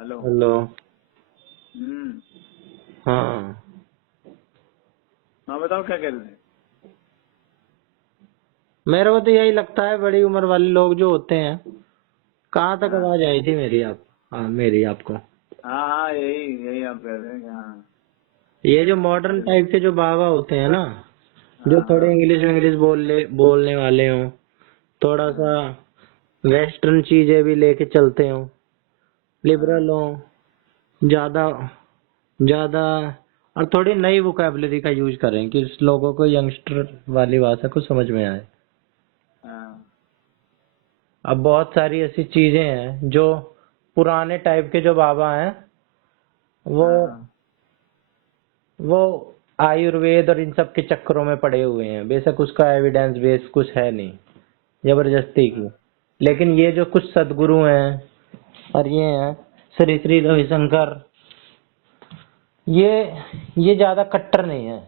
Hello. Hello. हम्म। हाँ, हाँ बताओ क्या कह रहे थे। मेरे को तो यही लगता है बड़ी उम्र वाले लोग जो होते हैं। कहाँ तक हाँ आवाज आई थी मेरी आप? हाँ, मेरी आपको। हाँ हाँ, यही यही आप कह रहे हैं कि हाँ। ये जो मॉडर्न टाइप के जो बाबा होते हैं ना, जो हाँ थोड़े हाँ इंग्लिश इंग्लिश बोलने वाले हों, थोड़ा सा हाँ वेस्टर्न चीजें भी लेके चलते हों, लिबरल हाँ हों, ज्यादा ज्यादा, और थोड़ी नई वोकैबुलरी का यूज करें कि लोगों को यंगस्टर वाली भाषा को समझ में आए। हाँ अब बहुत सारी ऐसी चीजें हैं जो पुराने टाइप के जो बाबा हैं, वो हाँ हाँ वो आयुर्वेद और इन सब के चक्करों में पड़े हुए हैं। बेशक उसका एविडेंस बेस कुछ है नहीं, जबरदस्ती की। लेकिन ये जो कुछ सदगुरु हैं और ये हैं श्री श्री रविशंकर, ये ये ज्यादा कट्टर नहीं है।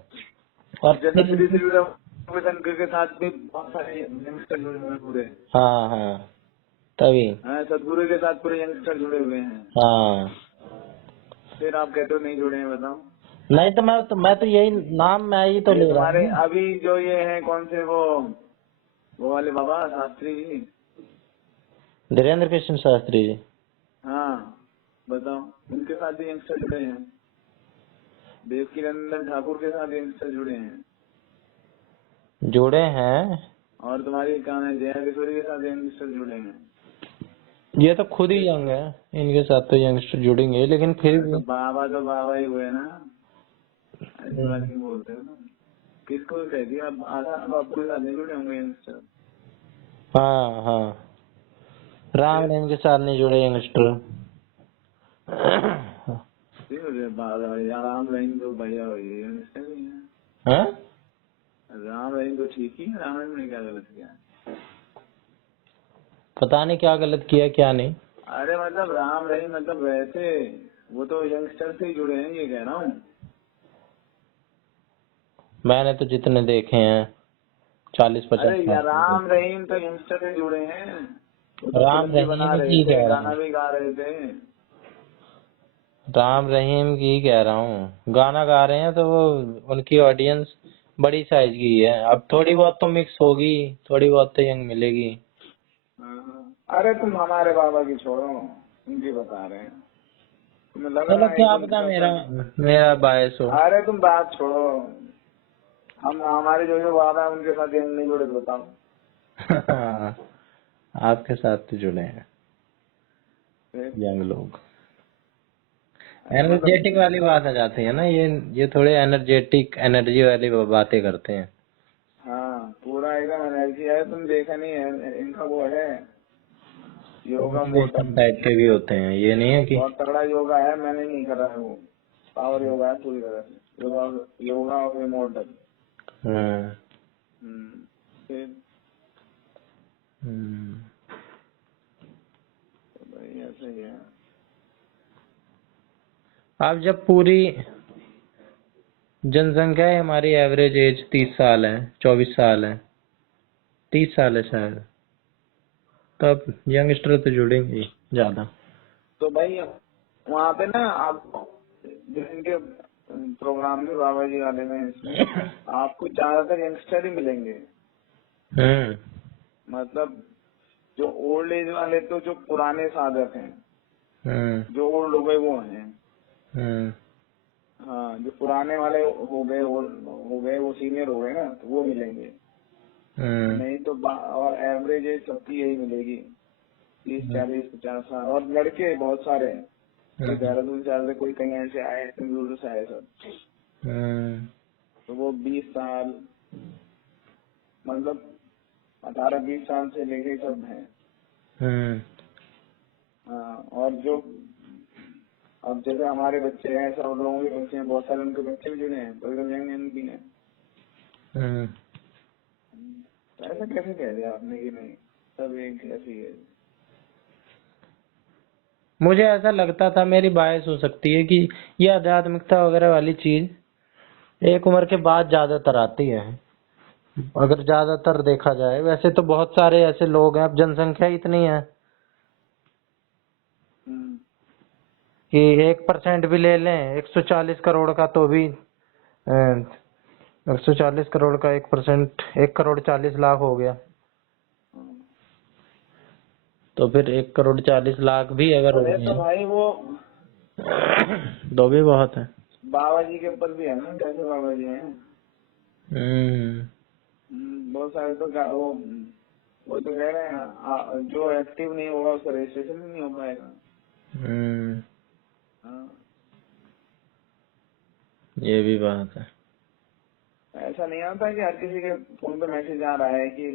और अब जैसा फिर श्री इनकी, श्री रविशंकर के साथ भी बहुत सारे यंगस्टर जुड़े हुए हैं पूरे। हाँ हाँ, तभी। हाँ, सदगुरु के साथ पूरे यंगस्टर जुड़े हुए हैं। हाँ, फिर आप कहते हो नहीं जुड़े हैं, बताओ। नहीं तो मैं तो यही नाम मैं ही तो ये ले रहा तुम्हारे हूँ। अभी जो ये है कौन से वो वाले बाबा शास्त्री जी। धीरेन्द्र कृष्ण शास्त्री जी। हाँ बताओ, उनके साथ भी यंगस्टर जुड़े हैं। देवकीनंदन ठाकुर के साथ यंगस्टर जुड़े हैं। जुड़े हैं। और तुम्हारी कहाँ है जया किशोरी के साथ यंगस्टर जुड़े हैं। ये तो खुद ही यंग है, इनके साथ तो यंगस्टर जुड़ेंगे, लेकिन फिर अरे भी। तो बाबा ही हुए ना। ऐसी बात नहीं बोलते हो ना। किसको कह दिया, अब आधा अब आपके साथ नहीं जुड़े होंगे यंगस्टर। हाँ हाँ, राम फिर रहीम के साथ नहीं जुड़े यंगस्टर। ठीक है बाबा यार, राम रहीम तो भैया ये यंगस्टर ही है। हाँ? राम रहीम तो ठीक ही है, राम रहीम ने क्या गलत किया। पता नहीं क्या गलत किया क्या नहीं। अरे मतलब राम रहीम मतलब वैसे वो तो यंगस्टर से ही जुड़े हैं, ये कह रहा हूँ। मैंने तो जितने देखे हैं 40-50 अरे साल यार के। राम रहीम तो यंगस्टर से जुड़े हैं। वो तो राम फिल्म भी बना रहीम रहे की थे, कह रहा गाना हूँ। भी गा रहे थे। राम रहीम की कह रहा हूँ, गाना गा रहे हैं तो वो उनकी ऑडियंस बड़ी साइज की है। अब थोड़ी बहुत तो मिक्स होगी, थोड़ी बहुत तो यंग मिलेगी। हाँ। अरे तुम हमारे बाबा की छोड़ो, उनकी बता रहे हैं। तुम्हें लग चलो, रहा है क्या कि पता उनका मेरा सब। मेरा बायस हो। अरे तुम बात छोड़ो। हम हमारे जो जो बाबा है उनके साथ यंग नहीं जुड़े तो बताओ। आपके साथ तो जुड़े हैं फिर यंग लोग। अरे एनर्जेटिक मतलब वाली बात आ जाती है ना, ये थोड़े एनर्जेटिक एनर्जी वाली बातें करते हैं। हाँ पूरा एकदम एनर्जी है। तुम देखा नहीं है इनका वो है योगा मोटिवेशन मोटन। टाइप के भी होते हैं, ये नहीं है कि। बहुत तगड़ा योगा है, मैंने नहीं करा है वो। पावर योगा है पूरी तरह से, योगा योगा और मॉडल। हम्म फिर हम्म। तो भाई ऐसे ही है। अब जब पूरी जनसंख्या है, हमारी एवरेज एज 30 साल है, 24 साल है, 30 साल है शायद, तब यंगस्टर तो जुड़ेंगे ही ज्यादा। तो भाई वहाँ पे ना आप जो इनके प्रोग्राम में बाबा जी वाले में इसमें आपको ज्यादातर यंगस्टर ही मिलेंगे। हम्म मतलब जो ओल्ड एज वाले तो जो पुराने साधक हैं, हम्म जो ओल्ड हो गए वो हैं। हम्म हाँ जो पुराने वाले हो गए वो सीनियर हो गए ना, तो वो मिलेंगे। हम्म नहीं तो और एवरेज एज सबकी यही मिलेगी, 30 40 50 साल। और लड़के बहुत सारे हैं, कोई हम्म देहरादून से आए थे, कोई कहीं ऐसे आए, बेंगलुरु से आए सब। हम्म तो वो 20 साल, मतलब 18 20 साल से लेके सब हैं। हम्म हाँ और जो अब जैसे हमारे बच्चे हैं, सब लोगों के बच्चे हैं, बहुत सारे उनके बच्चे भी जुड़े हैं, तो एकदम यंग यंग भी हैं। हम्म। तो ऐसा कैसे कह दिया आपने कि नहीं सब एक ऐसी है। मुझे ऐसा लगता था, मेरी बायस हो सकती है, कि ये आध्यात्मिकता वगैरह वाली चीज एक उम्र के बाद ज्यादातर आती है। अगर ज्यादातर देखा जाए, वैसे तो बहुत सारे ऐसे लोग हैं, अब जनसंख्या इतनी है, हम्म, कि 1% भी ले लें 140 करोड़ का तो भी 140 करोड़ का 1%, 1,40,00,000 हो गया। तो फिर 1,40,00,000 भी अगर हो अरे तो गए भाई वो तो भी बहुत है। बाबा जी के ऊपर भी है ना, कैसे बाबा जी हैं। बहुत सारे तो वो तो कह रहे हैं जो एक्टिव नहीं होगा उसका रजिस्ट्रेशन भी नहीं हो पाएगा। हाँ, ये भी बात है। ऐसा नहीं आता कि हर किसी के फोन पे मैसेज आ रहा है कि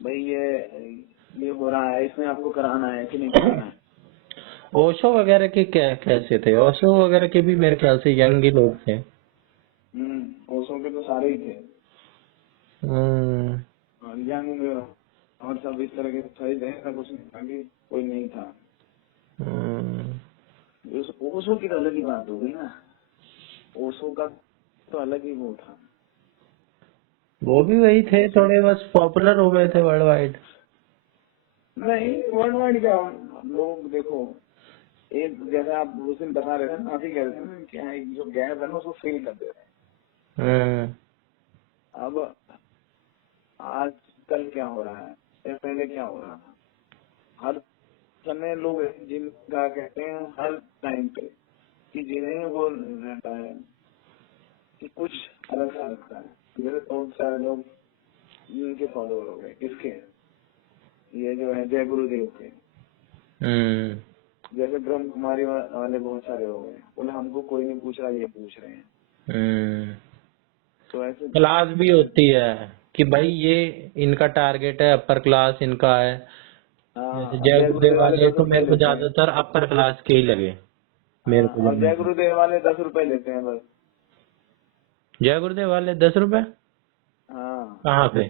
भाई ये हो रहा है, इसमें आपको कराना है कि नहीं कराना है। ओशो वगैरह के क्या कैसे थे? ओशो वगैरह के भी मेरे ख्याल से यंग ही लोग थे। ओसो के तो सारे ही थे, और यंग और सब इस तरह के सही थे, ऐसा कुछ नहीं था कि कोई नहीं था। ओसो की तो अलग ही बात हो गई ना, ओसो का तो अलग ही वो था। वो भी वही थे, थोड़े बस पॉपुलर हो गए थे वर्ल्ड वाइड। नहीं, वर्ल्ड वाइड क्या, लोग देखो, एक जैसा आप उस दिन बता रहे थे ना, आप ही कह रहे थे ना, क्या है जो गैप है ना उसको फील कर दे रहे हैं। अब आजकल क्या हो रहा है या पहले क्या हो रहा था, हर समय लोग जिनका कहते हैं हर टाइम पे कि जिन्हें वो रहता है कि कुछ अलग सा लगता है। जैसे बहुत सारे लोग इनके फॉलोअर हो गए, किसके, ये जो है जय गुरुदेव के। जैसे ब्रह्म कुमारी वाले बहुत सारे हो गए, बोले हमको कोई नहीं पूछ रहा, ये पूछ रहे हैं। तो ऐसे क्लास भी होती है कि भाई ये इनका टारगेट है, अपर क्लास इनका है। जैसे अब जय जय गुरुदेव गुरुदेव वाले वाले 10 तो रुपए मेरे को लेते हैं। ज्यादातर अपर क्लास के ही लगे, मेरे को अब जानने जय को। गुरुदेव वाले 10 रुपए लेते हैं बस। जय गुरुदेव वाले 10 रुपए हाँ, कहाँ पे?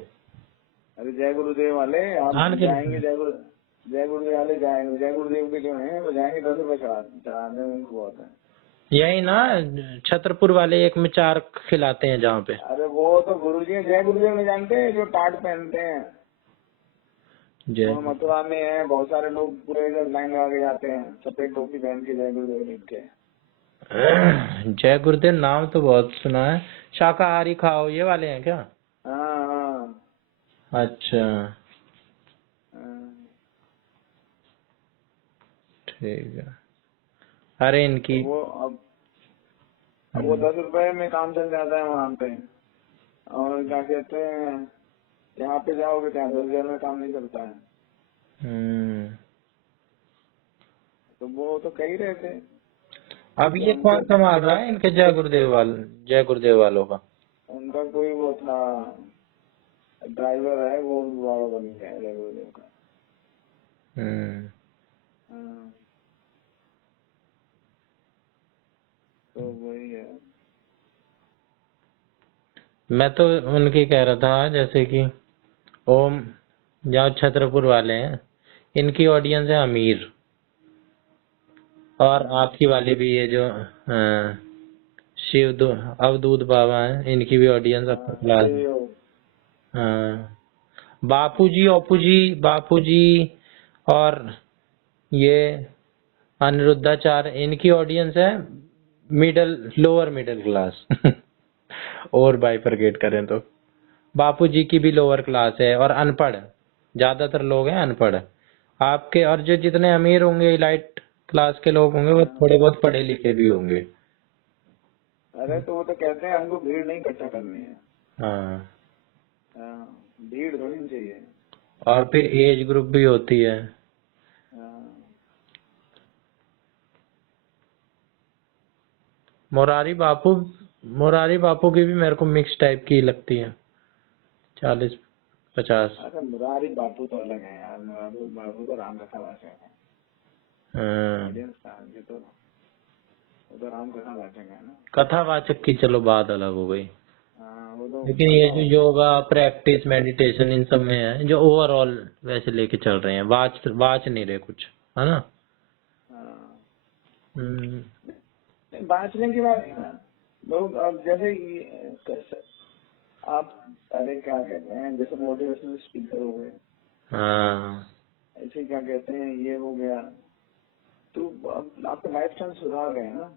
अरे जय गुरुदेव वाले आप धान के जाएंगे, जय गुरुदेव वाले जाएंगे, जय गुरुदेव के जो है वो जाएंगे 10 रुपए चढ़ाने में उनको बहुत है। यही ना, छतरपुर वाले एक में 4 खिलाते हैं जहाँ पे। अरे वो तो गुरुजी है, जय गुरुदेव नहीं जानते जो टाट पहनते हैं, जय वो मथुरा में है, बहुत सारे लोग पूरे इधर लाइन लगा के जाते हैं सफेद टोपी पहन के जय गुरुदेव लिख के। जय गुरुदेव नाम तो बहुत सुना है। शाकाहारी खाओ ये वाले हैं क्या? हाँ हाँ अच्छा, हाँ। ठीक है। अरे तो इनकी वो अब वो 10 रुपए में काम चल जाता है वहाँ पे, और क्या कहते हैं यहाँ पे जाओगे तो 10,000 में काम नहीं चलता है। तो वो तो कह ही रहे थे अब कि ये हमको, कौन संभाल रहा है इनके जय गुरुदेव वालों का? उनका कोई वो था ड्राइवर है, वो बाबा बन गया है जय गुरुदेव का। हाँ, तो वही है। मैं तो उनकी कह रहा था, जैसे कि ओम जहाँ छतरपुर वाले हैं, इनकी ऑडियंस है अमीर, और आपकी वाली भी ये जो अवधूत बाबा हैं, इनकी भी ऑडियंस अपर क्लास है। हाँ, बापूजी और ये अनिरुद्धाचार्य, इनकी ऑडियंस है लोअर मिडिल क्लास। और बाइफरकेट करें तो बापूजी की भी लोअर क्लास है, और अनपढ़ ज्यादातर लोग हैं अनपढ़। आपके और जो जितने अमीर होंगे इलाइट क्लास के लोग होंगे वो थोड़े बहुत पढ़े लिखे भी होंगे। अरे तो वो तो कहते हैं हमको भीड़ नहीं इकट्ठा करनी है। हाँ, भीड़ थोड़ी चाहिए। और फिर एज ग्रुप भी होती है। हाँ, मोरारी बापू की भी मेरे को मिक्स टाइप की लगती है, 40-50। अरे मुरारी बापू तो अलग है यार, मुरारी बापू तो राम कथा वाचक है। ऑडियंस का ये तो वो तो राम कथा वाचक है ना। कथावाचक की चलो बात अलग हो गई, हाँ, वो तो लेकिन ये कथा जो होती है। योगा प्रैक्टिस मेडिटेशन इन सब में है, जो ओवरऑल वैसे लेके चल रहे हैं, वाच नहीं रहे कुछ, है ना। हाँ, हम्म। नहीं, बांचने की बात है ना। लोग अब जैसे आप, अरे क्या कहते हैं, जैसे मोटिवेशनल स्पीकर हो गए, हाँ, ऐसे क्या कहते हैं ये हो गया, तो अब आपका लाइफ स्टाइल सुधार गए ना।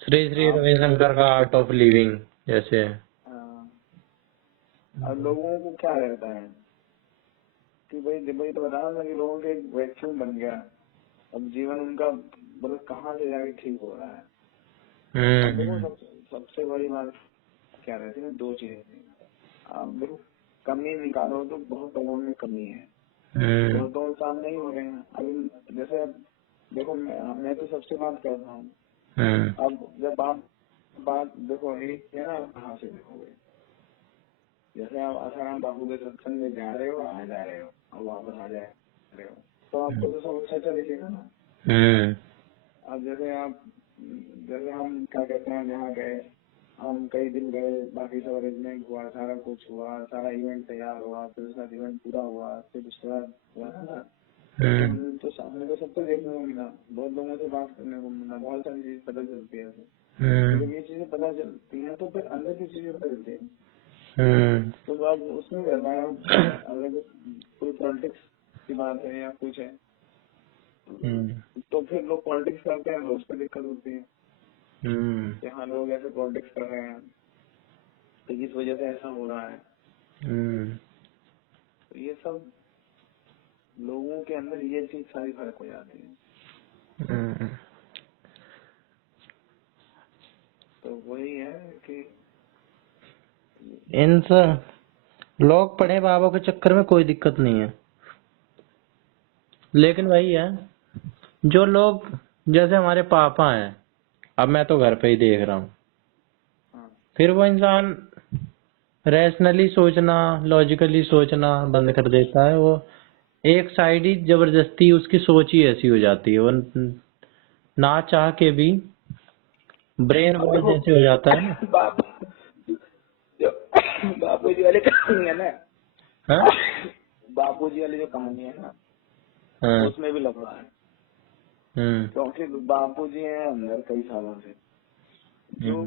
श्री श्री रविशंकर का आर्ट ऑफ लिविंग जैसे। हाँ, अब लोगों को क्या रहता है कि भाई तो बता रहा कि लोगों के एक वैक्यूम बन गया, अब जीवन उनका मतलब कहाँ से जाके ठीक हो रहा है। अब देखो सबसे बड़ी बात क्या रहती है, दो चीजें। आप देखो कमी निकालो तो बहुत लोगों में कमी है, बहुत तो इंसान नहीं हो रहे हैं। अभी जैसे देखो मैं तो सबसे बात करता हूँ। अब जब आप बात देखो एक है ना, कहाँ से देखोगे, जैसे आप आसाराम बाबू के सत्संग में जा रहे हो, आ जा रहे हो और वापस आ जा रहे हो, तो आपको तो सब अच्छा दिखेगा ना। अब जैसे हम क्या कहते हैं, यहाँ गए, हम कई दिन गए, बाकी सब अरेंजमेंट हुआ, सारा कुछ हुआ, सारा इवेंट तैयार हुआ, फिर उसका इवेंट पूरा हुआ, फिर उसके बाद हुआ ना, तो सामने को सब तो देखने को मिला, बहुत लोगों से बात करने को मिला, बहुत सारी चीजें पता चलती है। जब ये चीजें पता चलती है तो फिर अंदर की चीजें पता चलती है। तो अब उसमें अगर कोई पॉलिटिक्स की बात है या कुछ है, तो फिर लोग पॉलिटिक्स करते हैं, उस पर दिक्कत होती है कि हाँ लोग ऐसे पॉलिटिक्स कर रहे हैं तो इस वजह से ऐसा हो रहा है। तो ये सब लोगों के अंदर ये चीज सारी फर्क हो जाती है। तो वही है कि इन लोग पढ़े बाबा के चक्कर में कोई दिक्कत नहीं है, लेकिन वही है जो लोग जैसे हमारे पापा हैं, अब मैं तो घर पे ही देख रहा हूँ, फिर वो इंसान रैशनली सोचना, लॉजिकली सोचना बंद कर देता है। वो एक साइड ही जबरदस्ती उसकी सोच ही ऐसी हो जाती है, वो ना चाह के भी ब्रेन वॉश जैसे हो जाता है ना। बापू जी वाली कहानी है ना, हाँ? बापू जी वाली जो कहानी है ना, उसमें भी लफड़ा है। क्योंकि बापू जी हैं अंदर कई सालों से, जो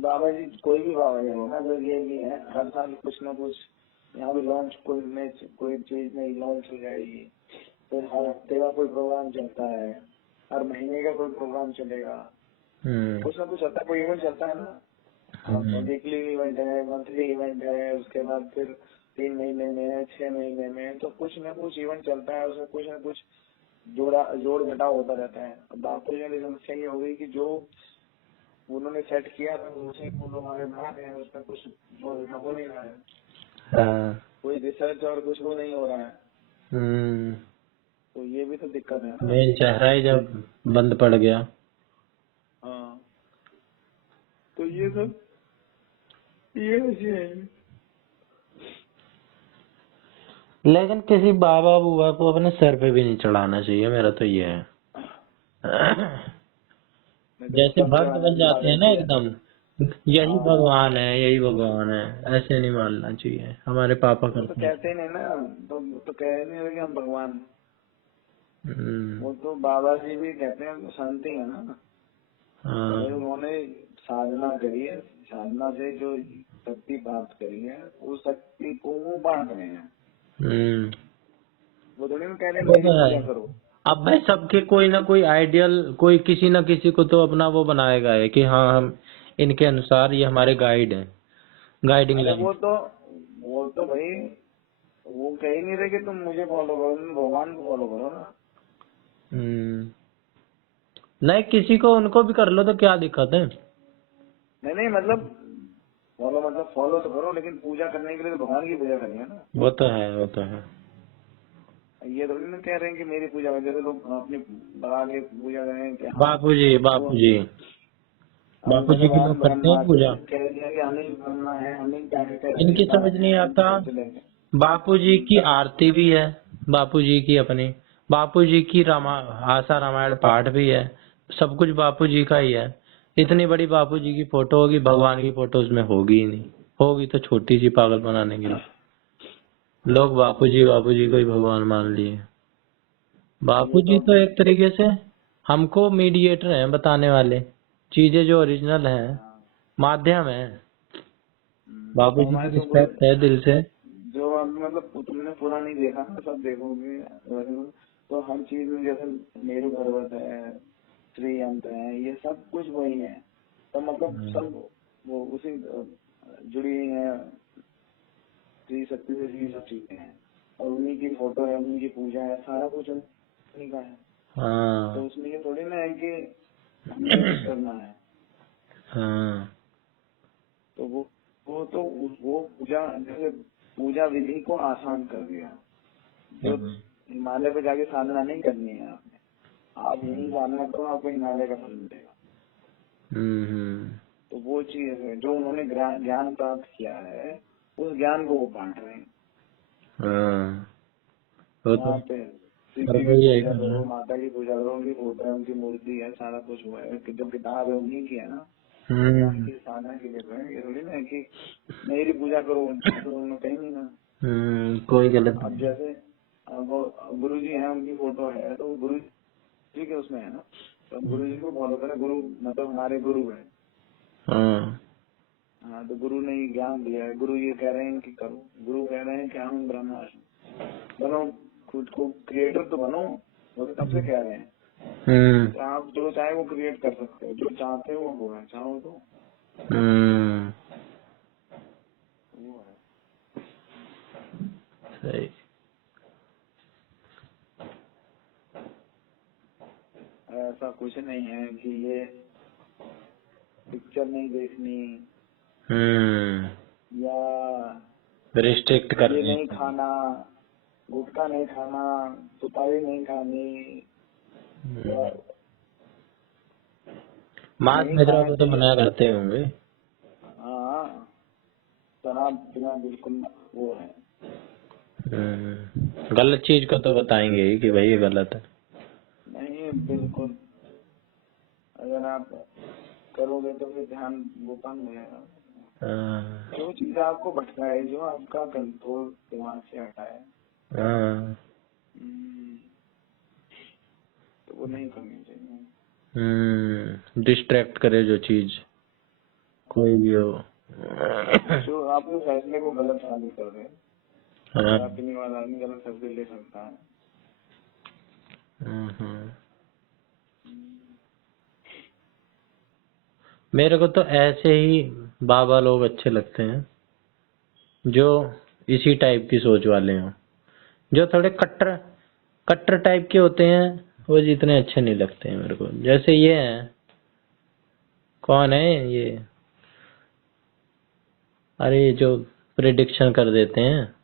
बाबा जी कोई भी बाबा जी होगा, जो ये भी है हर साल कुछ ना कुछ यहाँ भी लॉन्च, कोई चीज नहीं लॉन्च हो जाएगी, फिर हर हफ्ते का कोई प्रोग्राम चलता है, हर महीने का कोई प्रोग्राम चलेगा, कुछ ना कुछ चलता है, कोई इवेंट चलता है ना, वीकली इवेंट है, मंथली इवेंट है, उसके बाद फिर 3 महीने में, 6 महीने में, तो कुछ ना कुछ इवेंट चलता है, उसमें कुछ ना कुछ जोड़ घटाव होता रहता है। अब बापू जी की समस्या ये हो गई कि जो उन्होंने सेट किया था उसे वो लोग आगे बढ़ा रहे हैं, उसमें कुछ हो नहीं रहा है, कोई रिसर्च और कुछ वो नहीं हो रहा है। तो ये भी तो दिक्कत है ना, मेन चेहरा ही जब बंद पड़ गया। हाँ, तो ये सब ये है। लेकिन किसी बाबा बुआ को अपने सर पे भी नहीं चढ़ाना चाहिए, मेरा तो ये है। जैसे भक्त बन जाते हैं ना एकदम, यही भगवान है, यही भगवान है, ऐसे नहीं मानना चाहिए। हमारे पापा करते तो कहते नहीं ना, तो कह नहीं रहे कि हम भगवान, वो तो बाबा जी भी कहते हैं शांति है ना। उन्होंने साधना करी है, साधना से जो शक्ति प्राप्त करी है, उस शक्ति को वो बांट रहे हैं। वो थोड़ी कह रहे हैं पूजा करो। अब भाई सबके कोई ना कोई आइडियल, कोई किसी ना किसी को तो अपना वो बनाएगा है कि हाँ हम इनके अनुसार ये हमारे गाइड हैं, गाइडिंग लाइन। वो तो भाई वो कह ही नहीं रहे कि तुम मुझे फॉलो करो, तुम भगवान को फॉलो करो ना। नहीं, किसी को उनको भी कर लो तो क्या दिक्कत है। नहीं मतलब फॉलो तो करो, लेकिन पूजा करने के लिए तो भगवान की पूजा करनी है ना। वो तो है। ये थोड़ी ना कह रहे हैं कि मेरी पूजा करें, जैसे लोग अपनी बड़ा के पूजा करें। बापू जी की लोग करते हैं पूजा, कह दिया कि हमें करना है, हमें क्या इनकी समझ नहीं आता। बापू जी की आरती भी है, बापू जी की अपनी, बापू जी की आशा रामायण पाठ भी है, सब कुछ बापू जी का ही है। इतनी बड़ी बापू जी की फोटो होगी, भगवान की फोटो उसमें होगी ही नहीं, होगी तो छोटी सी पागल बनाने के लिए। लोग बापू जी को ही भगवान मान लिए। बापू जी तो एक तरीके से हमको मीडिएटर हैं, बताने वाले चीजें जो ओरिजिनल है, माध्यम है। बापू जी की रिस्पेक्ट है दिल से। जो मतलब तुमने पूरा नहीं देखा, सब देखोगे तो हर चीज में जैसे मेरू पर्वत है, श्रीयंत्र है, ये सब कुछ वही है। तो मतलब सब वो उसी जुड़ी हुई है, श्री शक्ति से जुड़ी सब चीजें हैं, और उन्हीं की फोटो है, उन्हीं की पूजा है, सारा कुछ उन्हीं का है। हाँ तो उसमें ये थोड़ी ना है कि हमें कुछ करना है। हाँ तो वो तो वो पूजा, जैसे पूजा विधि को आसान कर दिया। जो हिमालय पे जाके साधना नहीं करनी है आपने, आप यही साधना करो, आपको हिमालय का फल मिलेगा। तो वो चीज है जो उन्होंने ज्ञान प्राप्त किया है, उस ज्ञान को वो बांट रहे हैं। वहाँ पे शिव जी की पूजा करो, माता की पूजा करो, उनकी फोटो है, उनकी मूर्ति है, सारा कुछ हुआ है, जो किताब है उन्हीं की है ना, की साधना के लिए है। ये थोड़ी ना कि मेरी पूजा करो, उन्होंने कहीं नहीं ना कोई गलत। अब जैसे वो गुरु जी है, उनकी फोटो है, तो गुरु जी के उसमें है ना, तो गुरु जी को फॉलो करें। गुरु मतलब हमारे गुरु है। हाँ, तो गुरु ने ज्ञान दिया है, गुरु ये कह रहे हैं कि करो, गुरु कह रहे हैं कि हम ब्रह्मास्म बनो, खुद को क्रिएटर तो बनो, वो तब से कह रहे हैं। तो आप जो चाहे वो क्रिएट कर सकते हो, जो चाहते हो वो होगा, चाहो तो वो है। सही। ऐसा कुछ नहीं है कि ये पिक्चर नहीं देखनी या रिस्ट्रिक्ट कर ये नहीं खाना, गुटखा नहीं खाना, सुपारी नहीं खानी, मांस मदिरा को तो मना करते होंगे। हाँ, शराब पीना बिल्कुल वो है। गलत चीज को तो बताएंगे ही कि भाई ये गलत है। नहीं, बिल्कुल अगर आप करोगे तो फिर ध्यान वो बंद हो जाएगा। जो चीज आपको भटकाए, जो आपका कंट्रोल दिमाग से हटाए, तो वो नहीं करनी चाहिए। डिस्ट्रैक्ट करे जो चीज कोई भी हो, जो आपके फैसले को गलत साबित कर रहे हैं। पीने वाला आदमी गलत फैसले ले सकता है। मेरे को तो ऐसे ही बाबा लोग अच्छे लगते हैं जो इसी टाइप की सोच वाले हों। जो थोड़े कट्टर टाइप के होते हैं वो जितने अच्छे नहीं लगते हैं मेरे को। जैसे ये हैं, कौन है ये, अरे जो प्रिडिक्शन कर देते हैं,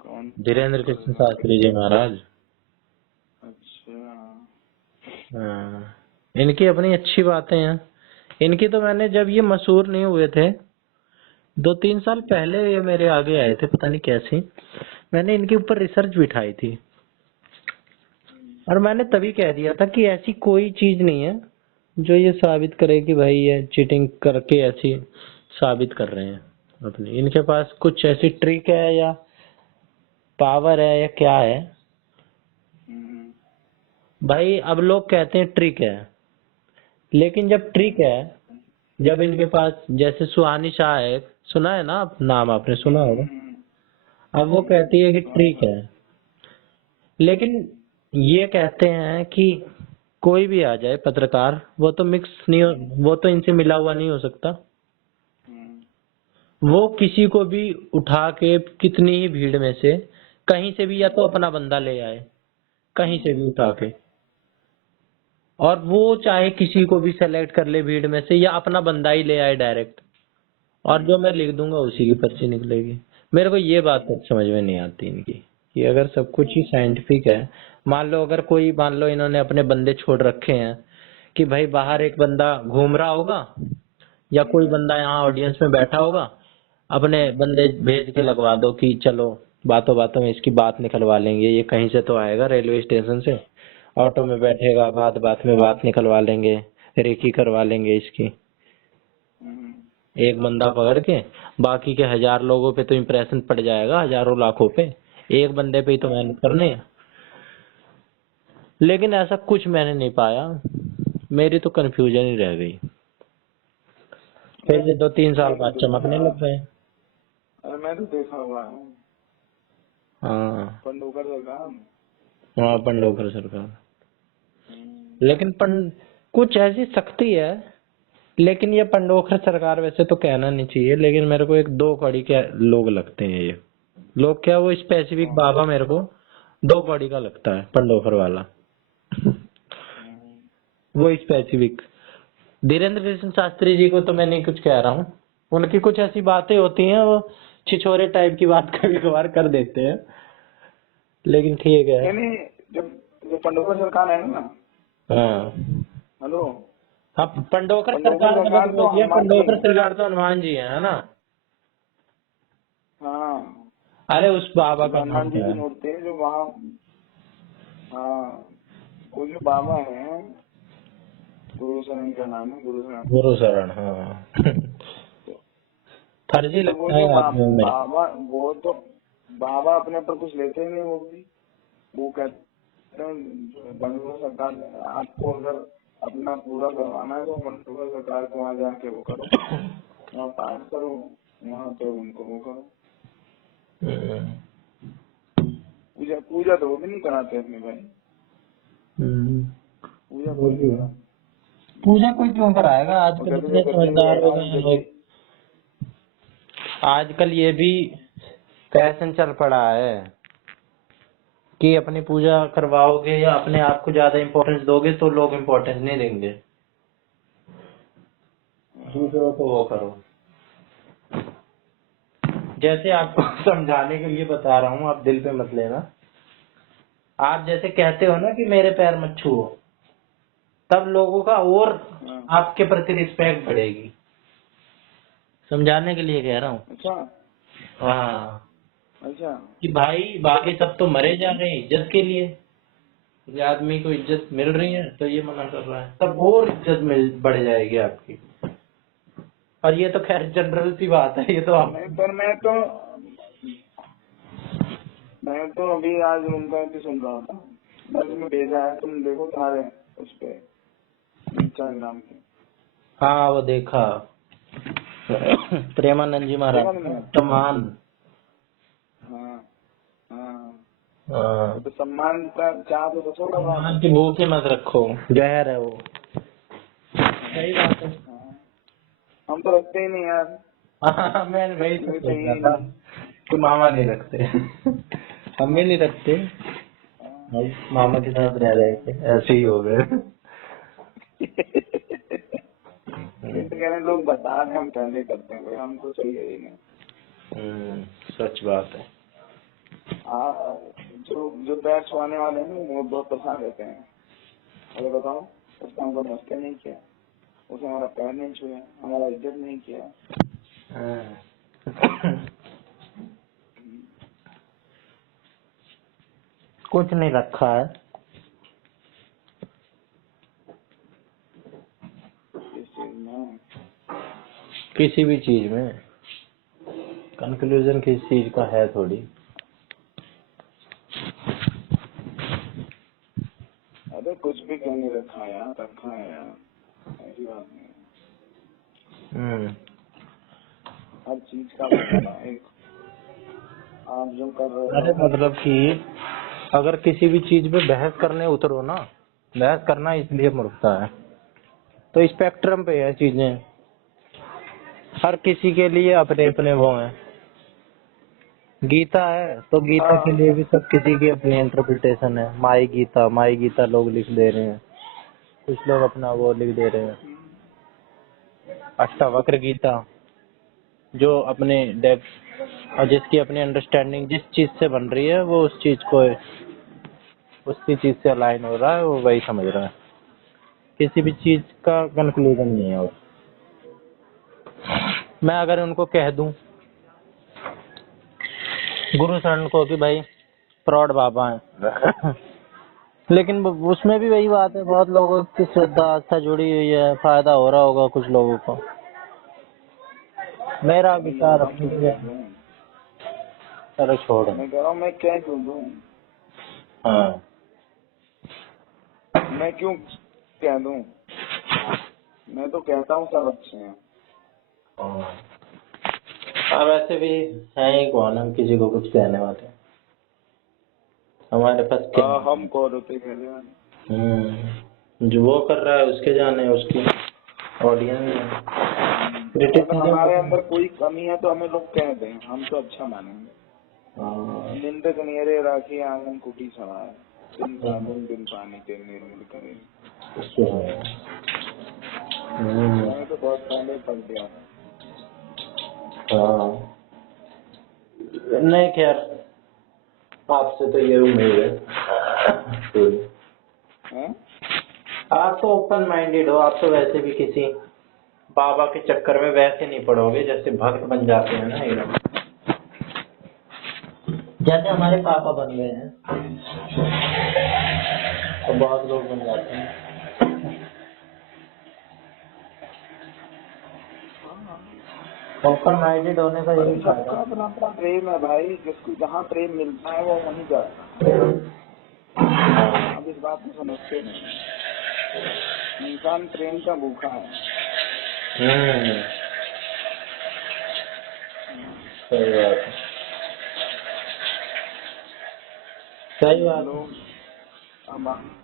कौन? धीरेन्द्र कृष्ण शास्त्री जी महाराज। अच्छा। हाँ, इनकी अपनी अच्छी बातें हैं। इनकी तो मैंने जब ये मशहूर नहीं हुए थे 2-3 साल पहले ये मेरे आगे आए थे, पता नहीं कैसे, मैंने इनके ऊपर रिसर्च बिठाई थी और मैंने तभी कह दिया था कि ऐसी कोई चीज नहीं है जो ये साबित करे कि भाई ये चीटिंग करके ऐसी साबित कर रहे हैं अपनी। इनके पास कुछ ऐसी ट्रिक है या पावर है या क्या है भाई। अब लोग कहते हैं ट्रिक है, लेकिन जब ट्रिक है, जब इनके पास जैसे सुहानी शाह है, सुना है ना, नाम आपने सुना होगा। अब वो कहती है कि ट्रिक है, लेकिन ये कहते हैं कि कोई भी आ जाए पत्रकार, वो तो मिक्स नहीं हो, वो तो इनसे मिला हुआ नहीं हो सकता। वो किसी को भी उठा के कितनी ही भीड़ में से कहीं से भी या तो अपना बंदा ले आए, कहीं से भी उठा के, और वो चाहे किसी को भी सेलेक्ट कर ले भीड़ में से या अपना बंदा ही ले आए डायरेक्ट, और जो मैं लिख दूंगा उसी की पर्ची निकलेगी। मेरे को ये बात समझ में नहीं आती इनकी कि अगर सब कुछ ही साइंटिफिक है, मान लो अगर कोई, मान लो इन्होंने अपने बंदे छोड़ रखे हैं कि भाई बाहर एक बंदा घूम रहा होगा या कोई बंदा यहाँ ऑडियंस में बैठा होगा, अपने बंदे भेज के लगवा दो कि चलो बातों बातों में इसकी बात निकलवा लेंगे, ये कहीं से तो आएगा रेलवे स्टेशन से, ऑटो में बैठेगा, बात बात में बात निकलवा लेंगे, रेकी करवा लेंगे इसकी। एक बंदा पकड़ के बाकी के 1000 लोगों पे तो इम्प्रेशन पड़ जाएगा, हजारों लाखों पे, एक बंदे पे ही तो मेहनत करने है। लेकिन ऐसा कुछ मैंने नहीं पाया, मेरी तो कंफ्यूजन ही रह गई। फिर 2-3 साल बाद चमकने लग गए। अरे मैं तो देखा हुआ है हाँ पंडोकर सरकार। हाँ, पंडोकर सरकार। लेकिन कुछ ऐसी सख्ती है, लेकिन ये पंडोकर सरकार वैसे तो कहना नहीं चाहिए, लेकिन मेरे को एक दो कड़ी के लोग लगते हैं ये लोग। क्या वो स्पेसिफिक बाबा मेरे को दो कड़ी का लगता है, पंडोकर वाला वो स्पेसिफिक। धीरेन्द्र कृष्ण शास्त्री जी को तो मैं नहीं कुछ कह रहा हूँ, उनकी कुछ ऐसी बातें होती हैं, वो छिछोरे टाइप की बात कभी कभार कर देते हैं, लेकिन ठीक है। नहीं जब जो पंडोकर सरकार है ना। हाँ हेलो। हाँ, पंडोकर पंडोकर सरकार मैंने सरकार तो तो बोल दिया, हनुमान जी पंडोकर है। सरकार तो हनुमान जी है ना। हाँ अरे उस बाबा जो का नाम हनुमान जी क्या की है? मूर्ति है जो वहाँ। हाँ वो जो बाबा है गुरु शरण का नाम है, गुरु शरण। गुरु शरण, हाँ। फर्जी तो वो लगता जो है आदमी में मेरे बाबा वो तो बाबा अपने पर कुछ लेते ही नहीं। वो कहते हैं पंडोकर सरकार आपको अगर अपना पूरा करवाना है तो पंडोकर सरकार के वहाँ जाके वो करो, वहाँ पाठ करो, वहाँ पे उनको वो करो। को। पूजा पूजा तो वो भी नहीं कराते अपने भाई। पूजा वो कोई भी नहीं है। कराता। पूजा कोई क्यों कराएगा, वो आजकल कहते थे इतने गद्दी समझदार हो गए आज हैं गद्दी। लोग। आजकल ये भी फैशन चल पड़ा है कि अपनी पूजा करवाओगे या अपने आप को ज्यादा इम्पोर्टेंस दोगे तो लोग इम्पोर्टेंस नहीं देंगे, दूसरों को वो करो। जैसे आपको समझाने के लिए बता रहा हूँ, आप दिल पे मत लेना। आप जैसे कहते हो ना कि मेरे पैर मत छुओ, तब लोगों का और आपके प्रति रिस्पेक्ट बढ़ेगी। समझाने के लिए कह रहा हूँ। अच्छा हाँ, अच्छा। कि भाई बाकी सब तो मरे जा रहे हैं इज्जत के लिए, ये आदमी को इज्जत मिल रही है तो ये मना कर रहा है, तब और इज्जत मिल बढ़ जाएगी आपकी। और ये तो खैर जनरल सी बात है, ये तो आप नहीं पर मैं तो अभी आज उनका भी सुन रहा था। मैं तुम्हें भेजा है, तुम देखो तुम्हारे उस पे इंस्टाग्राम पे। हाँ वो देखा। प्रेमानंद जी महाराज देखा तुमने? सम्मान। हाँ हाँ। हाँ, तो सम्मान का चाह तो थोड़ा बात सम्मान है। की भूख ही मत रखो, जहर है वो। सही बात है। हाँ, हम तो रखते ही नहीं यार। हाँ, मैं वही तो मुझे सोच चाहिए रहा ही था नहीं। कि मामा नहीं रखते। हम भी नहीं रखते हाँ। भाई, मामा के साथ रह रहे थे ऐसे ही हो गए। ये तो कह रहे हैं लोग बता रहे हम पहले करते हैं, भाई हम तो चाहिए ही नहीं। सच बात है। जो जो पैर छुआने वाले हैं वो बहुत परेशान रहते हैं। अरे बताओ उसने हमको नमस्ते नहीं किया, उसने हमारा पैर नहीं छुआ, हमारा इज्जत नहीं किया। कुछ नहीं रखा है इस चीज में। किसी भी चीज में। कंक्लूजन किस चीज का है थोड़ी। अरे कुछ भी क्यों नहीं रखा यार, रखा है यार, ऐसी बात नहीं। हर चीज का होता ना एक। आप जो कर रहे अरे हो। मतलब कि अगर किसी भी चीज पे बहस करने उतरो ना, बहस करना इसलिए मूर्खता है। तो स्पेक्ट्रम पे है चीजें, हर किसी के लिए अपने अपने वो हैं। गीता है तो गीता के लिए भी सब किसी की अपनी इंटरप्रिटेशन है। माई गीता लोग लिख दे रहे हैं, कुछ लोग अपना वो लिख दे रहे हैं। अष्टावक्र गीता जो अपने डेप्थ और जिसकी अपनी अंडरस्टैंडिंग जिस चीज से बन रही है, वो उस चीज को उसी चीज से अलाइन हो रहा है, वो वही समझ रहा है। किसी भी चीज का कंक्लूजन नहीं है वो। मैं अगर उनको कह दूं गुरु शरण को कि भाई फ्रॉड बाबा है लेकिन उसमें भी वही बात है, बहुत लोगों की श्रद्धा आस्था जुड़ी हुई है, फायदा हो रहा होगा कुछ लोगों को। मेरा विचार मैं अपनी क्यों कह जगह। दूं? चलो छोड़। मैं कह रहा हूँ मैं क्या क्यों दूं? हाँ मैं क्यों कह दूं? मैं तो कहता हूँ सब अच्छे हैं। हाँ वैसे भी है ही कौन, हम किसी को कुछ कहने वाले, हमारे पास क्या हम कौन होते कहने वाले। जो वो कर रहा है उसके जाने, उसकी ऑडियंस है। अगर हमारे अंदर कोई कमी है तो हमें लोग कह दें, हम तो अच्छा मानेंगे। निंदक मेरे राखी आंगन कुटी समाये, बिन साबुन बिन पानी के निर्मल करे। मैंने तो बहुत पहले पढ़ दिया था। हाँ नहीं खैर, आपसे तो ये उम्मीद है। आप तो ओपन माइंडेड हो, आप तो वैसे भी किसी बाबा के चक्कर में वैसे नहीं पड़ोगे, जैसे भक्त बन जाते हैं ना एकदम, जैसे हमारे पापा बन गए हैं तो बहुत लोग बन जाते हैं। ओपन माइंडेड होने का यही फायदा। सबका अपना अपना प्रेम है भाई, जिसको जहाँ प्रेम मिलता है वो वहीं जाता है। अब इस बात को समझते नहीं, इंसान प्रेम का भूखा है। सही बात है, सही बात। लोग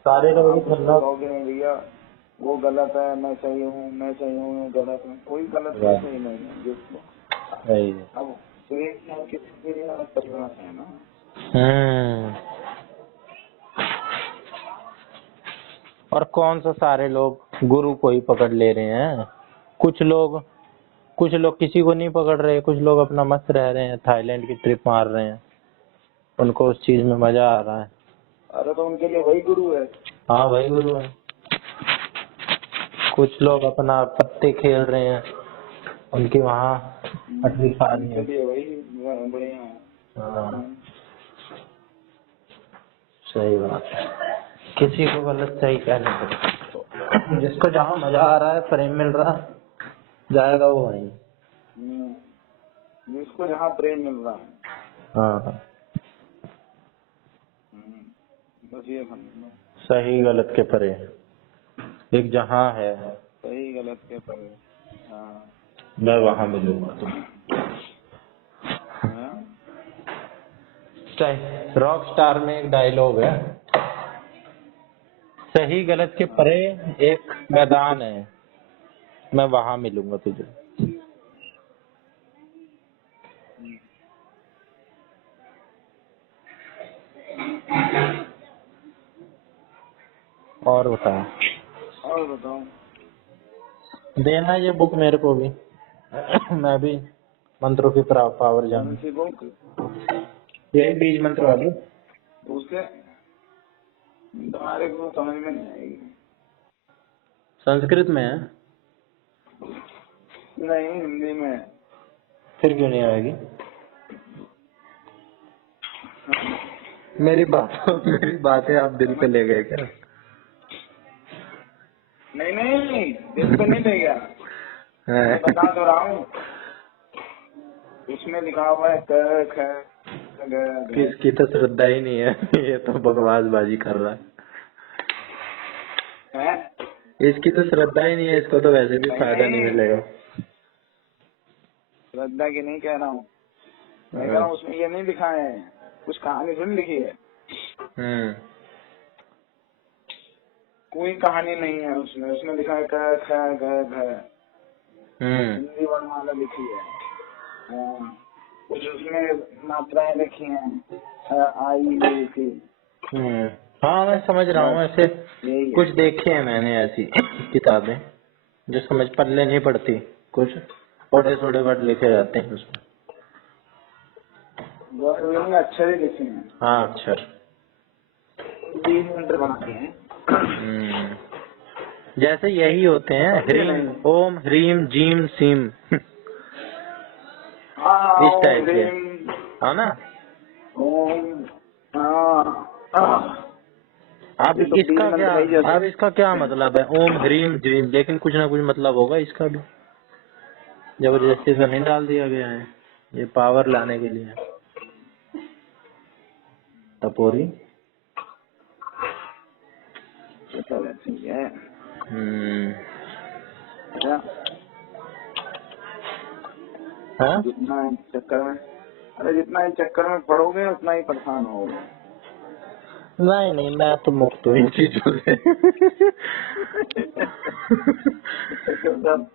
सारे लोग कहोगे भैया वो गलत है, मैं सही हूँ, मैं सही हूँ, गलत है। कोई गलत है सही नहीं है जिसको। अब प्रेम किसी के लिए परिभाषा है ना। और कौन सा सारे लोग गुरु को ही पकड़ ले रहे हैं, कुछ लोग किसी को नहीं पकड़ रहे, कुछ लोग अपना मस्त रह रहे हैं, थाईलैंड की ट्रिप मार रहे हैं, उनको उस चीज में मजा आ रहा है। अरे तो उनके लिए वही गुरु है। हाँ वही गुरु है। कुछ लोग अपना पत्ते खेल रहे हैं, उनकी वहाँ पटरी खा रही है। उनके लिए वही बढ़िया है। हाँ सही बात है, किसी को गलत सही कहने को, जिसको जहाँ मजा आ रहा है, प्रेम मिल रहा है, जाएगा वो वहीं। जिसको जहाँ प्रेम मिल रहा है। हाँ बस ये समझ, सही गलत के परे एक जहाँ है, सही गलत के परे। हाँ मैं वहाँ मिलूंगा तुम। रॉक स्टार में एक डायलॉग है, सही गलत के परे एक मैदान है, मैं वहाँ मिलूंगा तुझे। और बताओ, देना ये बुक मेरे को भी मैं भी मंत्रों की पावर जानूं। यही बीज मंत्र वाली, उससे तुम्हारे को समझ में नहीं आएगी। संस्कृत में है? नहीं, हिंदी में। फिर क्यों नहीं आएगी? मेरी बातें आप दिल पे ले गए क्या? नहीं दिल पे नहीं ले गया, मैं बता तो रहा हूँ। इसमें लिखा हुआ है किसकी तो श्रद्धा ही नहीं है ये तो बकवासबाजी कर रहा है। इसकी तो श्रद्धा ही नहीं है, इसको तो वैसे भी फायदा नहीं मिलेगा। श्रद्धा की नहीं कह रहा हूँ, मैं कह रहा हूँ उसमें ये नहीं लिखा है, कुछ कहानी सुन लिखी है। कोई कहानी नहीं है उसमें लिखा है हिंदी वर्णमाला लिखी है। कुछ उसमें मात्राएं लिखी हैं, आई लिखी। हाँ मैं समझ रहा हूँ, ऐसे कुछ देखे हैं मैंने ऐसी किताबें जो समझ पल्ले नहीं पड़ती, कुछ थोड़े थोड़े वर्ड लिखे जाते हैं उसमें। अक्षर ही लिखे हैं। हाँ अक्षर 20 मंत्र बनाते हैं। जैसे यही होते हैं, ह्रीम ओम ह्रीम जीम सीम इस टाइप के, हाँ ना? अब इसका क्या मतलब है ओम ह्रीम जीम, लेकिन कुछ ना कुछ मतलब होगा इसका भी, जबरदस्ती से नहीं डाल दिया गया है, ये पावर लाने के लिए। टपोरी हाँ? जितना इस चक्कर में, अरे जितना इस चक्कर में पड़ोगे उतना ही परेशान होगे। नहीं नहीं, मैं तो मुक्त हूँ इन चीजों से। सब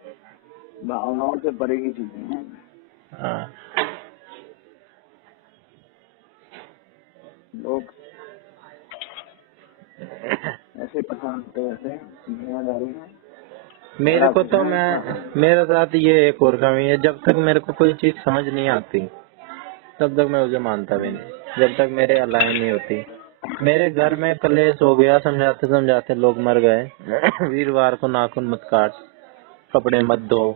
भावनाओं से परे की चीजें हैं। हाँ। लोग ऐसे परेशान होते रहते हैं दुनियादारी में। मेरे को तो मेरे साथ ये एक और कमी है, जब तक मेरे को कोई चीज समझ नहीं आती तब तक मैं उसे मानता भी नहीं, जब तक मेरे अलाइन नहीं होती। मेरे घर में कलेश हो गया, समझाते समझाते लोग मर गए। वीरवार को नाखून मत काट, कपड़े मत धो।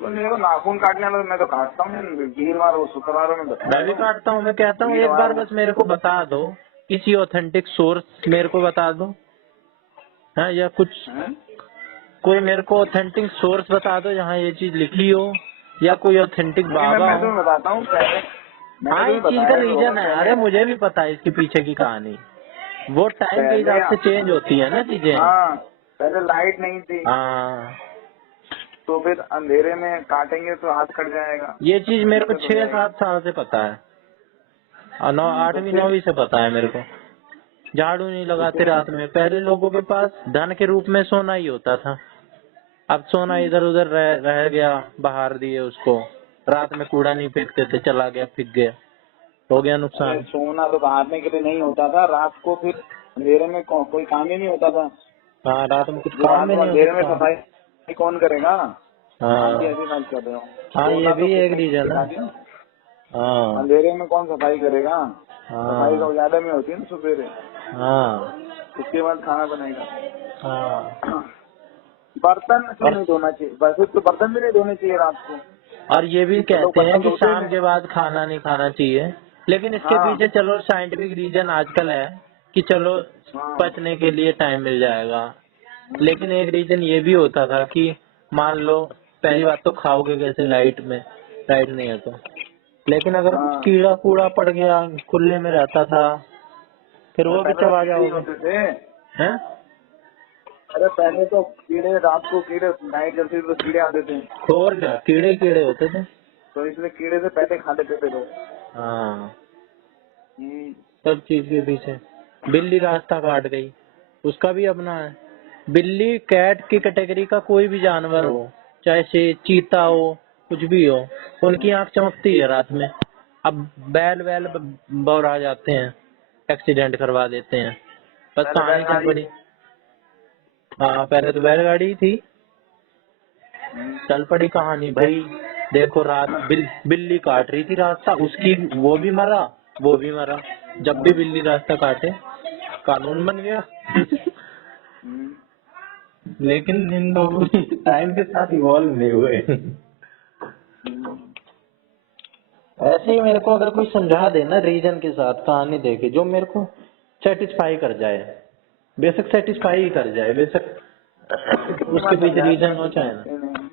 तो मेरे को नाखून काटने वाला मैं तो काटता हूँ, वीरवार और शुक्रवार में मैं भी काटता हूँ। मैं कहता हूँ एक बार बस मेरे को बता दो, किसी ऑथेंटिक सोर्स मेरे को बता दो, हाँ, या कुछ कोई मेरे को ऑथेंटिक सोर्स बता दो जहाँ ये चीज लिखी हो, या कोई ऑथेंटिक बाबा मैं हो। तुम्हें बताता हूँ पहले। हाँ, इस चीज का रीजन है। अरे मुझे भी पता है इसके पीछे की कहानी। वो टाइम के हिसाब से चेंज होती है ना चीजें। हाँ, पहले लाइट नहीं थी। हाँ, तो फिर अंधेरे में काटेंगे तो हाथ कट जाएगा। ये चीज मेरे को 6-7 साल से पता है, और 8वीं 9वीं से पता है मेरे को। झाड़ू नहीं लगाते रात में। पहले लोगों के पास धन के रूप में सोना ही होता था। अब सोना इधर उधर रह गया, बाहर दिए उसको। रात में कूड़ा नहीं फेंकते थे, चला गया, फिक गया, हो गया नुकसान। सोना तो बाहरने के लिए नहीं होता था, रात को फिर अंधेरे में कोई काम ही नहीं होता था। हाँ, रात में कुछ काम में नहीं अंधेरे में होता। सफाई कौन करेगा? हाँ, ऐसी बात कर रहे हो। हाँ, ये भी एक रीजन है। हाँ, अंधेरे में कौन सफाई करेगा? सफाई तो हाँ, उजाले में होती है ना सवेरे, हाँ, उसके बाद खाना बनेगा। हाँ। बर्तन क्यों नहीं धोना चाहिए? बस तो बर्तन भी नहीं धोने चाहिए रात को। और ये भी कहते हैं कि धोते शाम हैं। के बाद खाना नहीं खाना चाहिए, लेकिन इसके हाँ, पीछे चलो साइंटिफिक रीजन आजकल है कि चलो हाँ, पचने के लिए टाइम मिल जाएगा। लेकिन एक रीजन ये भी होता था कि मान लो पहली बात तो खाओगे कैसे लाइट में, लाइट नहीं है तो। लेकिन अगर कुछ हाँ। कीड़ा कूड़ा पड़ गया, खुले में रहता था, फिर वो भी चबा कीड़े जाओगे। होते थे। हैं? अरे पहले तो कीड़े, रात को कीड़े, नाइट जलती थी तो कीड़े आते थे, और क्या, कीड़े कीड़े होते थे। तो इसलिए कीड़े से पहले खा लेते थे लोग। हाँ, हम्म। सब चीज के पीछे। बिल्ली रास्ता काट गई, उसका भी अपना है। बिल्ली कैट की कैटेगरी का कोई भी जानवर हो, चाहे से चीता हो, कुछ भी हो, उनकी आंख चमकती है रात में। अब बैल वैल बौरा जाते हैं, एक्सीडेंट करवा देते हैं, बस पहले कहानी चल बैलगाड़ी। पड़ी। हाँ, पहले तो बैलगाड़ी ही थी, चल पड़ी कहानी भाई। देखो रात बिल्ली काट रही थी रास्ता, उसकी वो भी मरा, वो भी मरा। जब भी बिल्ली रास्ता काटे कानून बन गया। हम्म। लेकिन इन लोगों टाइम के साथ इवॉल्व नहीं हुए। ऐसे ही मेरे को अगर कोई समझा दे ना रीजन के साथ कहानी देके, जो मेरे को सेटिस्फाई कर जाए, बेशक सेटिस्फाई ही कर जाए, बेशक उसके पीछे रीजन हो चाहे ना।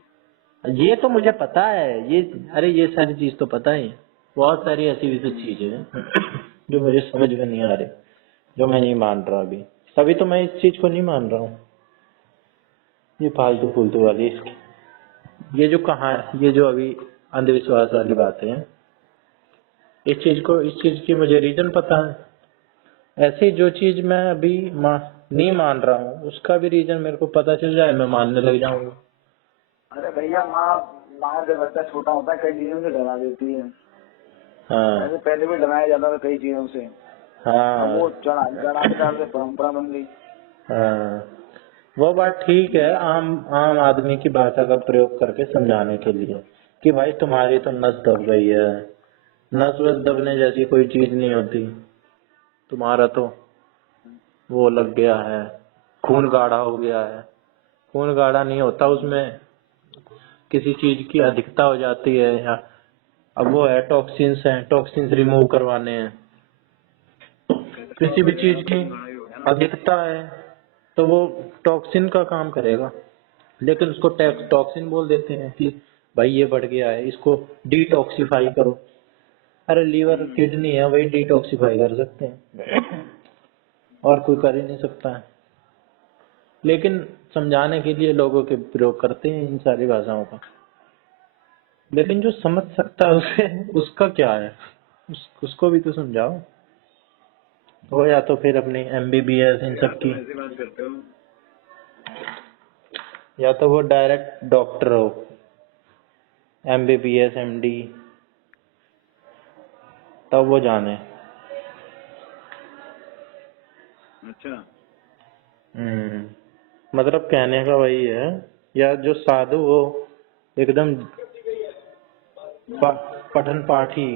ये तो मुझे पता है, ये अरे ये सारी चीज तो पता ही है। बहुत सारी ऐसी वैसी चीजें हैं जो मुझे समझ में नहीं आ रही, जो मैं नहीं मान रहा अभी। तभी तो मैं इस चीज को नहीं मान रहा हूँ, ये फालतू फूलतू वाली ये जो कहा, ये जो अभी अंधविश्वास वाली बातें हैं, इस चीज की मुझे रीजन पता है। ऐसी जो चीज मैं अभी नहीं मान रहा हूँ, उसका भी रीजन मेरे को पता चल जाए, मैं मानने लग जाऊंगा। अरे भैया, माँ जब बच्चा छोटा होता है कई चीजों से डरा देती है। हाँ, ऐसे पहले भी डराया जाता था कई चीजों से। हाँ, अब वो डराते डराते परंपरा बन गई। हाँ, वो बात ठीक है, आम आम आदमी की भाषा का प्रयोग करके समझाने के लिए कि भाई तुम्हारी तो नस दब गई है। नस वस दबने जैसी कोई चीज नहीं होती, तुम्हारा तो वो लग गया है, खून गाढ़ा हो गया है। खून गाढ़ा नहीं होता, उसमें किसी चीज की अधिकता हो जाती है, या अब वो है टॉक्सिन्स हैं, टॉक्सिन्स रिमूव करवाने हैं। किसी भी चीज की अधिकता है तो वो टॉक्सिन का काम करेगा, लेकिन उसको टॉक्सिन बोल देते हैं कि भाई ये बढ़ गया है, इसको डिटॉक्सिफाई करो। अरे लीवर किडनी है, वही डिटॉक्सिफाई कर सकते हैं, और कोई कर ही नहीं सकता है। लेकिन समझाने के लिए लोगों के प्रयोग करते हैं इन सारी भाषाओं का। लेकिन जो समझ सकता है उसे उसका क्या है, उसको भी तो समझाओ। वो या तो फिर अपनी एमबीबीएस इन सब की, ऐसी बात करते हो। या तो वो डायरेक्ट डॉक्टर हो, एमबीबीएस एमडी, तब वो जाने। अच्छा। मतलब कहने का वही है, या जो साधु हो एकदम पठन पाठी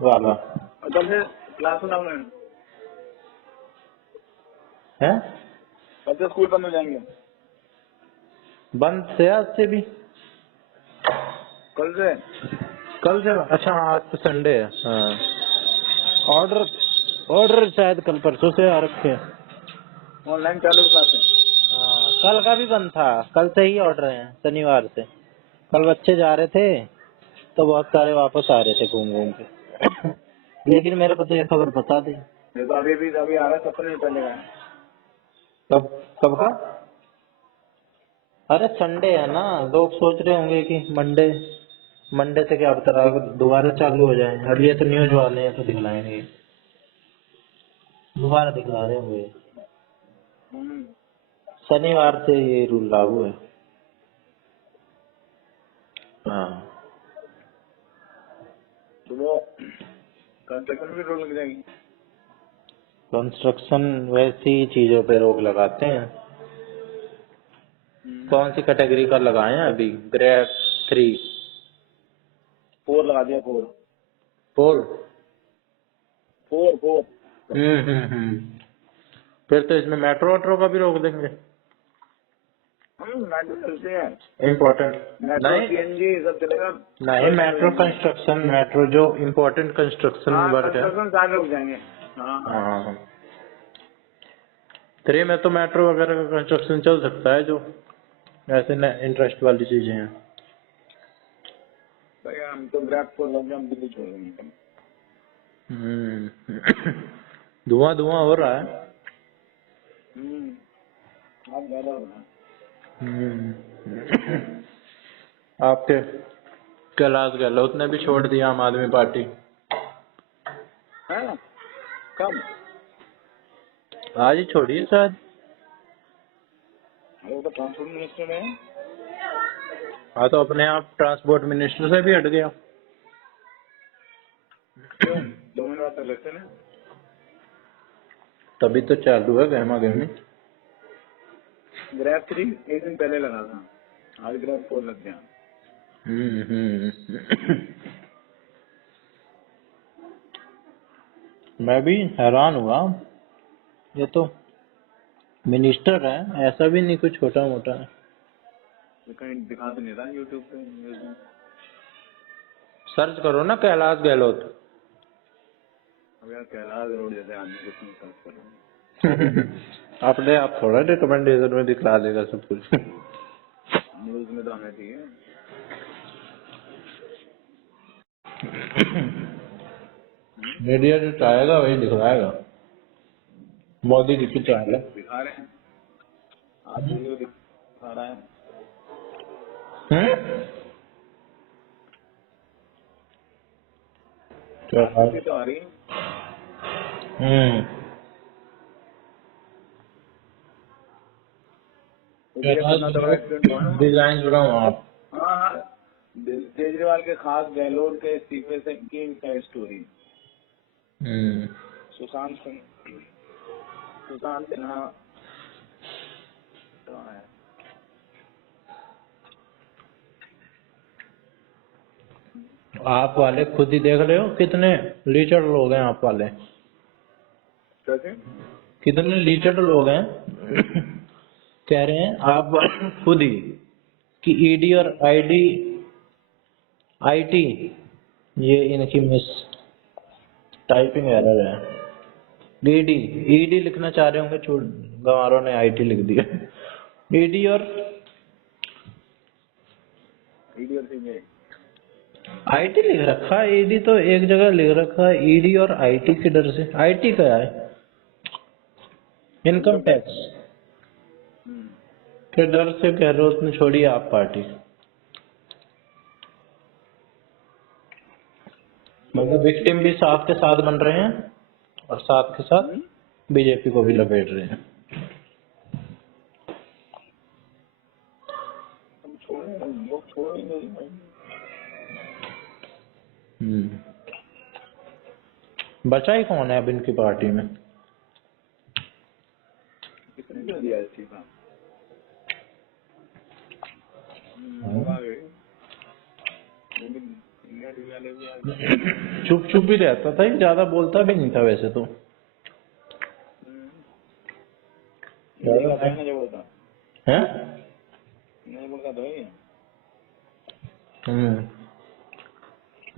वाला तो फिर क्लास में है, है। बच्चे स्कूल बंद हो जाएंगे बंद से आज से भी, कल से। कल से। अच्छा आज तो संडे है। हाँ, ऑर्डर ऑर्डर शायद कल परसों से आ रखे हैं। ऑनलाइन चालू क्लास है। हाँ, कल का भी बंद था, कल से ही ऑर्डर है, शनिवार से। कल बच्चे जा रहे थे तो बहुत सारे वापस आ रहे थे घूम घूम के। लेकिन मेरे को तो ये खबर बता दी। ये तो अभी आ रहा है, सबसे नहीं पहले का। कब कब का? अरे संडे है ना, लोग सोच रहे होंगे कि मंडे, मंडे से क्या पता दोबारा चालू हो जाए। अब ये तो न्यूज वाले हैं तो दिखलाएंगे, दोबारा दिखला रहे होंगे। शनिवार से ये रूल लागू है। हाँ, तो वो कंस्ट्रक्शन भी रोक लग जाएगी। कंस्ट्रक्शन वैसी चीजों पे रोक लगाते हैं। कौन सी कैटेगरी का लगाए हैं अभी? ग्रेड 3 4 लगा दिया, 4 4। 4 फिर तो इसमें मेट्रो वेट्रो का भी रोक देंगे। मेट्रो चलते हैं, इम्पोर्टेंट मेट्रो नहीं, सीएनजी सब चलेगा। नहीं मेट्रो कंस्ट्रक्शन, मेट्रो जो इम्पोर्टेंट कंस्ट्रक्शन वर्क है। कंस्ट्रक्शन सारे रुक जाएंगे। हाँ हाँ, 3 में तो मेट्रो वगैरह का कंस्ट्रक्शन चल सकता है, जो ऐसे न इंटरेस्ट वाली चीजें हैं। भैया हम तो ग्रैब को लग गए, हम दिल्ली छोड़ देंगे। धुआं धुआं हो रहा है। आप ज्यादा हो रहा आपके कैलाश गहलोत ने भी छोड़ दिया आम आदमी पार्टी है ना। कब? आज ही छोड़ी है शायद। वो तो ट्रांसपोर्ट मिनिस्टर है। हाँ, तो अपने आप ट्रांसपोर्ट मिनिस्टर से भी हट गया। क्यों? 2 महीने बाद तक लगते ना। तभी तो चालू है गहमा गहमी। ग्रैब 3 एक दिन पहले लगा था, आज ग्रैब 4 लग गया। मैं भी हैरान हुआ, ये तो मिनिस्टर है, ऐसा भी नहीं कुछ छोटा मोटा है। तो कहीं दिखा तो नहीं रहा यूट्यूब पे, न्यूज़ में। सर्च करो ना कैलाश गहलोत। अब यार कैलाश रोड जैसे आदमी को क्यों सर्च करो। अपने आप थोड़ा रिकमेंडेशन में दिखला देगा सब कुछ। न्यूज में तो आना चाहिए। मीडिया जो चाहेगा वही दिखलाएगा। मोदी जी की चाल है। दिखा रहे हैं, आप वीडियो दिखा रहा है। क्या तो आ रही है। डिजाइन जुड़ा हूँ आप। हाँ, केजरीवाल के खास गहलोत के इस्तीफे से की है स्टोरी। सुशांत सिन्हा तो है। आप वाले खुद ही देख रहे हो कितने लीचड़ लोग हैं आप वाले। कैसे? कितने लीचड़ लोग हैं। कह रहे हैं आप खुद ही कि ईडी और आईटी ये इनकी मिस टाइपिंग एरर है। ईडी लिखना चाह रहे होंगे, गंवारों ने आईटी लिख दिया। ईडी और आईटी लिख रखा है, ईडी तो एक जगह लिख रखा है। ईडी और आईटी के डर से, आईटी क्या है? इनकम टैक्स के डर से कह रहे हो, उसने छोड़ी आप पार्टी। मतलब विक्टिम भी साथ के साथ बन रहे हैं और साथ के साथ बीजेपी को भी लपेट रहे हैं। हम छोड़े लोग छोड़े नहीं भाई। बचा ही कौन है अब इनकी पार्टी में? किसने क्यों दिया इस्तीफा? चुप चुप ही रहता था, ज्यादा बोलता भी नहीं था वैसे तो। नहीं बोलता है? नहीं बोलता तो ही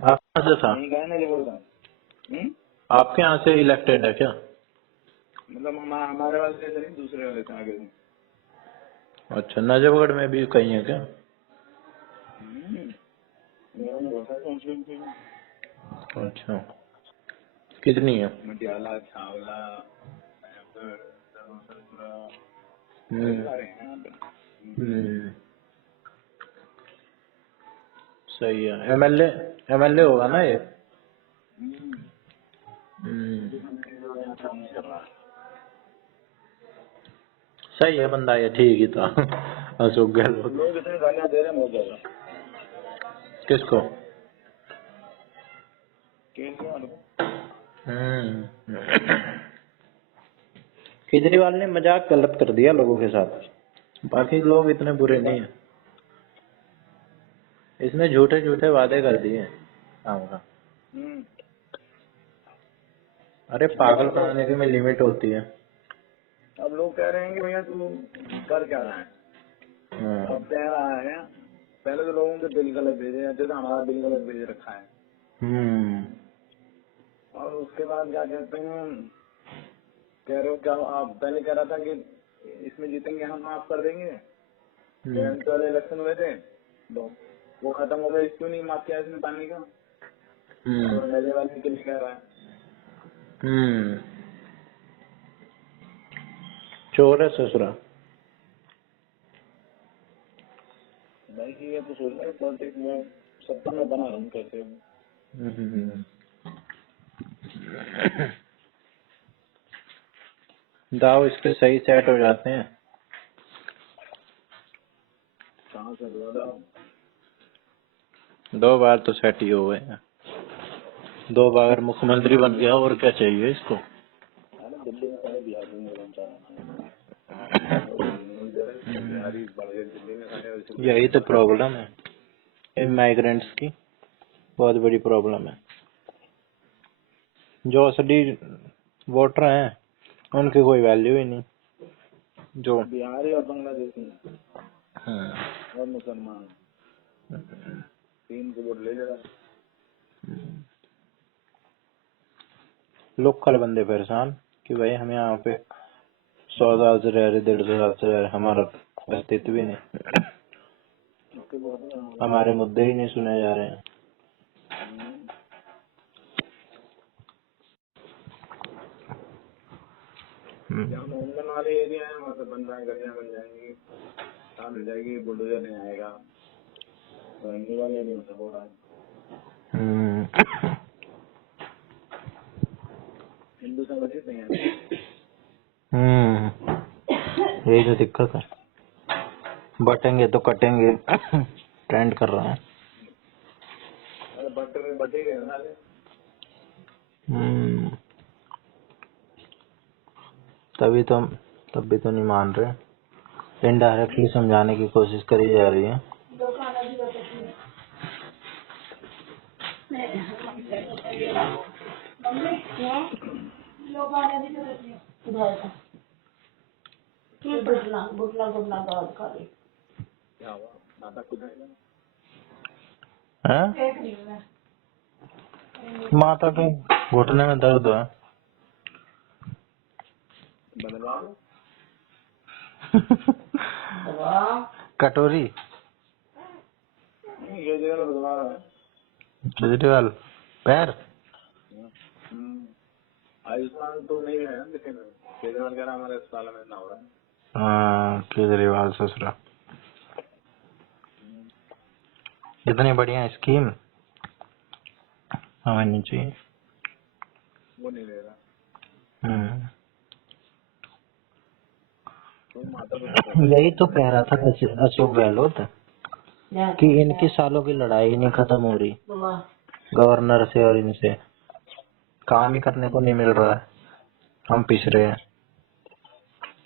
आप कहाँ से था? नहीं कहा नहीं बोलता। आपके यहाँ से इलेक्टेड है क्या? मतलब हमारे वाले से नहीं, दूसरे वाले से आगे से। अच्छा, नजफगढ़ में भी कहीं है क्या? अच्छा, कितनी है? मटियाला, छावला, सही है। एमएलए एमएलए होगा ना ये? सही है बंदा, ये ठीक ही था। अशोक गहलोत। लोग इतने गालियां दे रहे हैं बहुत ज्यादा। किसको? केजरीवाल ने मजाक गलत कर दिया लोगों के साथ, बाकी लोग इतने बुरे नहीं है। इसने झूठे झूठे वादे कर दिए काम का। अरे पागल बनाने की में लिमिट होती है। अब लोग कह रहे हैं कि भैया तू कर क्या रहा है? अब कह रहा है पहले तो लोगों के बिल गलत भेजे, जैसे हमारा बिल गलत भेज रखा है। और उसके बाद क्या कहते हैं, कह रहे हो क्या आप? पहले कह रहा था कि इसमें जीतेंगे हम माफ कर देंगे। वाले इलेक्शन हुए थे तो वो खत्म हो गए, क्यों नहीं माफ किया इसने पानी का? और नजर वाले के लिए कह रहा है। चोर है ससुरा। भाई कि ये तो सोच रहा है पॉलिटिक्स में सत्ता में बना रहूं कैसे। दाव इसके सही सेट हो जाते हैं। कहाँ से दाव? 2 बार तो सेट ही हो गए हैं। 2 बार मुख्यमंत्री बन गया, और क्या चाहिए इसको? दिल्ली में सारे बिहार में यही तो प्रॉब्लम है माइग्रेंट्स की, बहुत बड़ी प्रॉब्लम है। जो असली वोटर हैं उनकी कोई वैल्यू ही नहीं। जो बिहारी और बांग्लादेशी और मुसलमान 3 को वोट ले जाएगा। लोकल बंदे परेशान कि भाई हम यहाँ पे 100 साल से रह रहे, 150 साल से रह रहे, हमारा अस्तित्व भी नहीं, हमारे मुद्दे ही नहीं सुने जा रहे हैं। जहाँ मोहम्मदन वाले एरिया है वहाँ पे बन रहा है, गलियाँ बन जाएंगी, काम मिल जाएगी, बुलडोजर नहीं आएगा। तो हिंदू वाले नहीं होता बोल रहा है। हिंदू संगठित नहीं है। यही तो दिक्कत है, बटेंगे तो कटेंगे। ट्रेंड कर रहा है। अरे बटेंगे ना। तब भी तो नहीं मान रहे। इनडायरेक्टली समझाने की कोशिश करी जा रही है। क्या हुआ? माता खुद माता के घुटने में दर्द है। कटोरी केजरीवाल पैर। आयुष्मान तो नहीं है लेकिन केजरीवाल कह रहा हमारे अस्पताल में ना हो रहा है। केजरीवाल ससुरा इतनी बढ़िया स्कीम, आनी चाहिए। वो नहीं दे रहा। तो माता यही तो कह रहा था अशोक गहलोत कि इनकी सालों की लड़ाई नहीं खत्म हो रही गवर्नर से, और इनसे काम ही करने को नहीं मिल रहा है, हम पिस रहे हैं।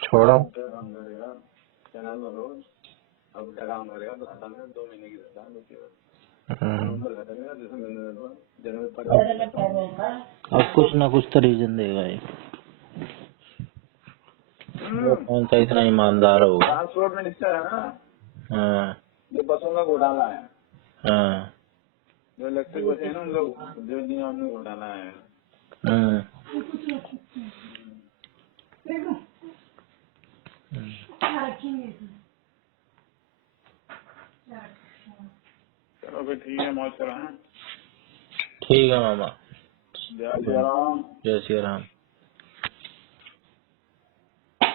छोड़ो, काम करेगा चैनल में रोज, अब क्या काम करेगा? 2 महीने की रजा होती है। अब कुछ ना कुछ तो रीजन देगा ये। वो कौन सा इतना ईमानदार होगा? ट्रांसपोर्ट मिनिस्टर है ना, हाँ जो बसों का घोटाला है, हाँ जो इलेक्ट्रिक बसें हैं ना, उन लोग जो नियम में घोटाला है। चलो फिर ठीक है, मौज करो। ठीक है मामा। जय श्री राम। जय श्री राम।